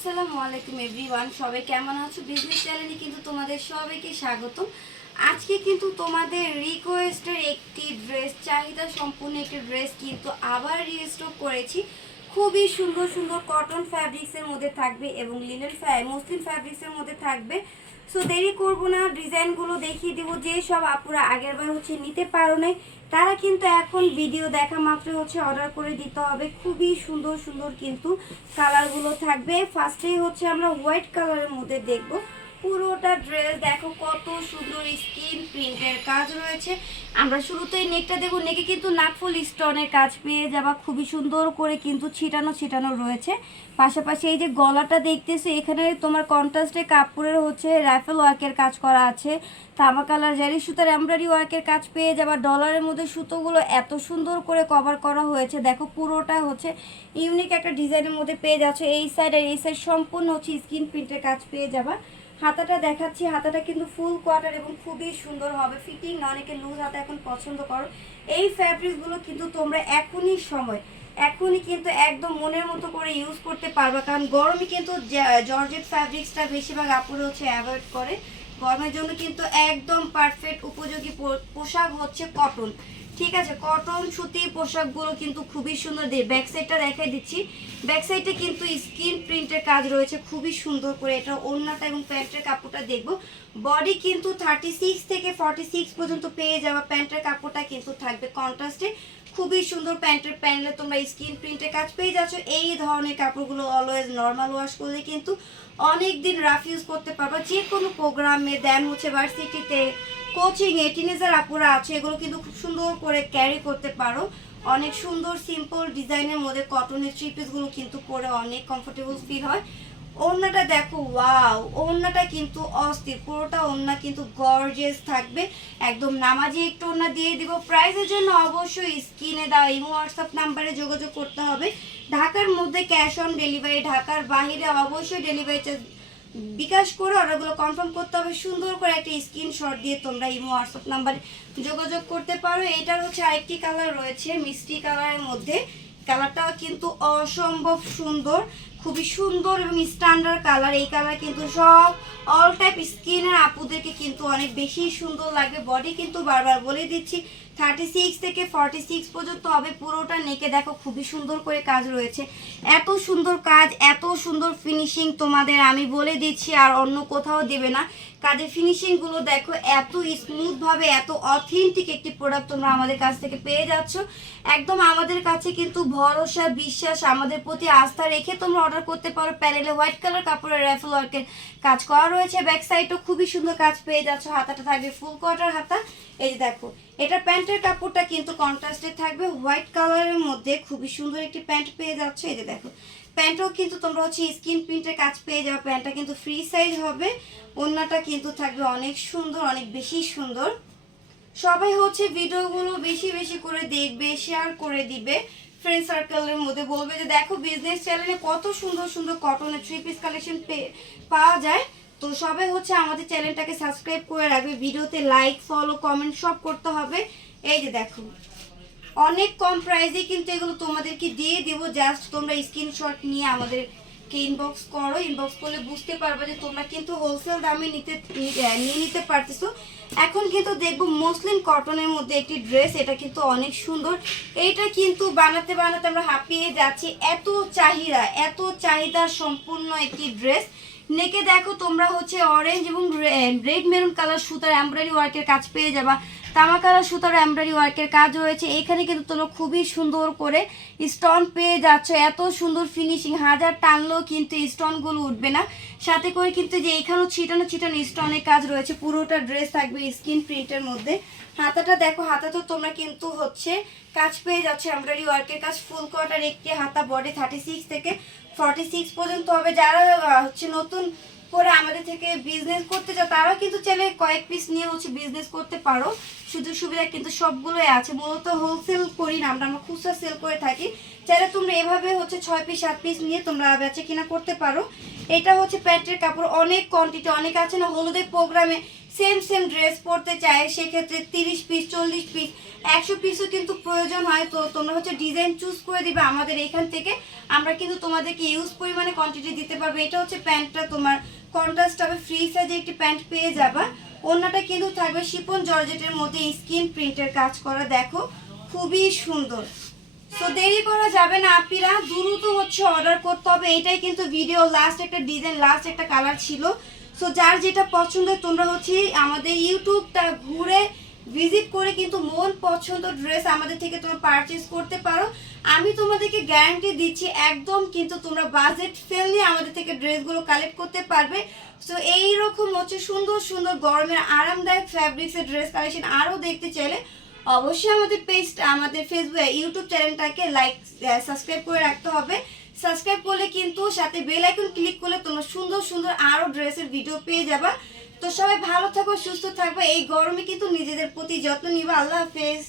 আসসালামু আলাইকুম এভরিওয়ান, সবাই কেমন আছো? বিজনেস চ্যানেলে কিন্তু তোমাদের সবাইকে স্বাগতম। আজকে কিন্তু তোমাদের রিকোয়েস্টের একটি ড্রেস, চাহিদা সম্পূর্ণ একটি ড্রেস কিন্তু আবার রিস্টক করেছি। খুবই সুন্দর সুন্দর কটন ফ্যাব্রিক্সের মধ্যে থাকবে এবং লিনেন মসলিন ফ্যাব্রিক্সের মধ্যে থাকবে। সো দেরি করবো না, ডিজাইনগুলো দেখিয়ে দেবো। যে সব আপুরা আগের বার নিতে পারো নাই, তারা কিন্তু এখন ভিডিও দেখা মাত্র অর্ডার করে দিতে হবে। খুবই সুন্দর সুন্দর কিন্তু কালারগুলো থাকবে। ফার্স্টেই আমরা হোয়াইট কালারের মধ্যে দেখব। পুরোটা ড্রেস দেখো কত সুন্দর স্কিন প্রিন্টের কাজ রয়েছে। আমরা শুরুতেই নেকটা দেবো। নেকে কিন্তু নাকফুল স্টোনের কাজ পেয়ে যাবা, খুবই সুন্দর করে কিন্তু ছিটানো ছিটানো রয়েছে। পাশাপাশি এই যে গলাটা দেখতেছে, এখানে তোমার কন্ট্রাস্টে কাপড়ের রাইফেল ওয়ার্কের কাজ করা আছে। তামা কালার জারি সুতার এমব্রয়ডারি ওয়ার্কের কাজ পেয়ে যাবা। ডলারের মধ্যে সুতোগুলো এত সুন্দর করে কভার করা হয়েছে, দেখো পুরোটা ইউনিক একটা ডিজাইনের মধ্যে পেয়ে যাচ্ছে। এই সাইড আর এই সাইড সম্পূর্ণ স্কিন প্রিন্টের কাজ পেয়ে যাবা। হাতাটা দেখাচ্ছি, হাতাটা কিন্তু ফুল কোয়ার্টার এবং খুবই সুন্দর হবে ফিটিং। অনেকে লুজ হাতা এখন পছন্দ করো। এই ফ্যাব্রিকগুলো কিন্তু তোমরা এখনই কিন্তু একদম মনের মতো করে ইউজ করতে পারবা, কারণ গরমে কিন্তু জর্জেট ফ্যাব্রিক্সটা বেশিরভাগ আপুরে অ্যাভয়েড করে। গরমের জন্য কিন্তু একদম পারফেক্ট উপযোগী পোশাক কটন। ঠিক আছে, কটন সুতি পোশাকগুলো কিন্তু খুবই সুন্দর। ব্যাক সাইডটা দেখাই দিচ্ছি। ব্যাক সাইডে কিন্তু স্কিন প্রিন্টের কাজ রয়েছে খুবই সুন্দর করে। এটা ওড়নাটা এবং প্যান্টের কাপড়টা দেখবো। বডি কিন্তু 36 থেকে 46 পর্যন্ত পেয়ে যাওয়া। প্যান্টের কাপড়টা কিন্তু থাকবে কন্ট্রাস্টে, খুবই সুন্দর। প্যান্টের প্যানেলে তোমরা স্কিন প্রিন্টের কাজ পেয়ে যাচ্ছ। এই ধরনের কাপড়গুলো অলওয়েজ নর্মাল ওয়াশ করলে কিন্তু অনেক দিন রাফ ইউজ করতে পারবা। যে কোনো প্রোগ্রামে দেন ভার্সিটিতে, কোচিংয়ে টিনেজার আপুরা আছে, এগুলো কিন্তু খুব সুন্দর করে ক্যারি করতে পারো। অনেক সুন্দর সিম্পল ডিজাইনের মধ্যে কটনের থ্রি পিসগুলো কিন্তু পরে অনেক কমফোর্টেবল ফিল হয়। ওড়নাটা দেখো, ওয়াও, ওড়নাটা কিন্তু অস্থির। পুরোটা ওড়না কিন্তু গর্জিয়াস থাকবে। একদম নামাজি একটু ওড়না দিয়ে দিব। প্রাইসের জন্য অবশ্যই স্ক্রিনে দাও এই হোয়াটসঅ্যাপ নাম্বারে যোগাযোগ করতে হবে। ঢাকার মধ্যে ক্যাশ অন ডেলিভারি, ঢাকার বাইরে অবশ্যই ডেলিভারি চার্জ বিকাশ করে অর্ডারগুলো কনফার্ম করতে হবে। সুন্দর করে একটা স্ক্রিনশট দিয়ে তোমরা এই হোয়াটসঅ্যাপ নাম্বারে যোগাযোগ করতে পারো। এটার আরেকটি কালার রয়েছে মিষ্টি কালারের মধ্যে। কালারটাও কিন্তু অসম্ভব সুন্দর, খুবই সুন্দর এবং স্ট্যান্ডার্ড কালার। এই কালার কিন্তু সব অল টাইপ স্কিনের আপুদেরকে কিন্তু অনেক বেশি সুন্দর লাগবে। বডি কিন্তু বারবার বলে দিচ্ছি 36 থেকে 46 পর্যন্ত হবে। পুরোটা নেকে দেখো খুবই সুন্দর করে কাজ রয়েছে। এত সুন্দর কাজ, এত সুন্দর ফিনিশিং তোমাদের আমি বলে দিচ্ছি আর অন্য কোথাও দেবে না। কাজের ফিনিশিংগুলো দেখো, এত স্মুথভাবে, এত অথেন্টিক একটি প্রোডাক্ট তোমরা আমাদের কাছ থেকে পেয়ে যাচ্ছ। একদম আমাদের কাছে কিন্তু ভরসা, বিশ্বাস, আমাদের প্রতি আস্থা রেখে তোমরা অর্ডার করতে পারো। প্যানেলে হোয়াইট কালার কাপড়ের রাইফেল ওয়ার্কের কাজ করা রয়েছে। ব্যাক সাইডও খুবই সুন্দর কাজ পেয়ে যাচ্ছ। হাতাটা থাকবে ফুল কোয়ার্টার হাতা। এই যে দেখো, এটা প্যান্টের কাপড়টা কিন্তু কন্ট্রাস্টে থাকবে হোয়াইট কালারের মধ্যে। খুবই সুন্দর একটি প্যান্ট পেয়ে যাচ্ছে। এই যে দেখো, প্যান্টও কিন্তু তোমরা স্কিন প্রিন্টের কাজ পেয়ে যাবে। প্যান্টটা কিন্তু ফ্রি সাইজ হবে। ওড়নাটা কিন্তু থাকবে অনেক সুন্দর, অনেক বেশি সুন্দর। সবাই ভিডিওগুলো বেশি বেশি করে দেখবে, শেয়ার করে দিবে ফ্রেন্ড সার্কেলের মধ্যে। বলবে যে দেখো বিজনেস চ্যানেলে কত সুন্দর সুন্দর কটনের থ্রি পিস কালেকশন পাওয়া যায়। তো সবাই আমাদের চ্যানেলটাকে সাবস্ক্রাইব করে রাখবে। ভিডিওতে লাইক, ফলো, কমেন্ট সব করতে হবে। এই যে দেখো, অনেক কম প্রাইসে কিন্তু এগুলো তোমাদেরকে দিয়ে দেবো। জাস্ট তোমরা স্ক্রিনশট নিয়ে আমাদেরকে ইনবক্স করো। ইনবক্স করলে বুঝতে পারবে যে তোমরা কিন্তু হোলসেল দামে নিয়ে নিতে পারতেছো। এখন কিন্তু দেখবো মসলিন কটনের মধ্যে একটি ড্রেস। এটা কিন্তু অনেক সুন্দর। এইটা কিন্তু বানাতে বানাতে আমরা হাঁপিয়ে যাচ্ছি। এত চাহিদা সম্পূর্ণ একটি ড্রেস। নেকে দেখো তোমরা অরেঞ্জ এবং রেড মেরুন কালার সুতার এমব্রয়ডারি ওয়ার্কের কাজ পেয়ে যাবা। তামা কালার সুতার এমব্রয়ডারি ওয়ার্কের কাজ রয়েছে। এখানে কিন্তু তোমরা খুবই সুন্দর করে স্টোন পেয়ে যাচ্ছ। এত সুন্দর ফিনিশিং, হাজার টানলেও কিন্তু স্টোনগুলো উঠবে না। সাথে করে কিন্তু যে এখানেও ছিটানো ছিটানো স্টোনের কাজ রয়েছে। পুরোটা ড্রেস থাকবে স্কিন প্রিন্টের মধ্যে। হাতাটা দেখো, হাতা তো তোমরা কিন্তু কাজ পেয়ে যাচ্ছে এমব্রয়ডারি ওয়ার্কের কাজ। ফুল কোয়ার্টার একটি হাতা। বডি 36 থেকে 46 পর্যন্ত হবে। যারা নতুন করে আমাদের থেকে বিজনেস করতে চাও তারাও কিন্তু চাইলে কয়েক পিস নিয়ে বিজনেস করতে পারো। সুযোগ সুবিধা কিন্তু সবগুলোই আছে। মূলত হোলসেল করি না আমরা, খুচরা সেল করে থাকি। চাইলে তোমরা এভাবে 6 পিস 7 পিস নিয়ে তোমরা বেচা কিনা করতে পারো। এটা প্যান্টের কাপড়। অনেক কোয়ান্টিটি, অনেক আছে না হলুদের প্রোগ্রামে সেম সেম ড্রেস পরতে চায়, সেক্ষেত্রে 30 পিস 40 পিস 100 পিসও কিন্তু প্রয়োজন হয়। তো তোমরা হচ্ছে ডিজাইন চুজ করে দিবে আমাদের এখান থেকে, আমরা কিন্তু তোমাদেরকে ইউজ পরিমাণে কোয়ান্টিটি দিতে পারবো। এটা হচ্ছে প্যান্টটা, তোমার কন্ট্রাস্ট হবে, ফ্রি সাইজে একটি প্যান্ট পেয়ে যাবা। ওড়নাটা কিন্তু থাকবে শিফন জর্জেটের মধ্যে স্কিন প্রিন্টের কাজ করা, দেখো খুবই সুন্দর। তো দেরি করা যাবে না আপিরা, দ্রুত হচ্ছে অর্ডার করতে হবে। এটাই কিন্তু ভিডিও লাস্ট একটা ডিজাইন, লাস্ট একটা কালার ছিল। সো যার যেটা পছন্দ তোমরা হচ্ছে আমাদের ইউটিউবটা ঘুরে ভিজিট করে কিন্তু মন পছন্দ ড্রেস আমাদের থেকে তোমরা পারচেজ করতে পারো। আমি তোমাদেরকে গ্যারান্টি দিচ্ছি একদম কিন্তু তোমরা বাজেট ফ্রেন্ডলি আমাদের থেকে ড্রেসগুলো কালেক্ট করতে পারবে। সো এইরকম হচ্ছে সুন্দর সুন্দর গরমের আরামদায়ক ফ্যাব্রিক্সের ড্রেস কালেকশন আরও দেখতে চাইলে অবশ্যই আমাদের পেজটা, আমাদের ফেসবুক ইউটিউব চ্যানেলটাকে লাইক সাবস্ক্রাইব করে রাখতে হবে। সাবস্ক্রাইব করলে কিন্তু সাথে বেল আইকন ক্লিক করলে তোমরা সুন্দর সুন্দর আরও ড্রেসের ভিডিও পেয়ে যাবা। তো সবাই ভালো থাকো, সুস্থ থাকবে, এই গরমে কিন্তু নিজেদের প্রতি যত্ন নিবা। আল্লাহ হাফেজ।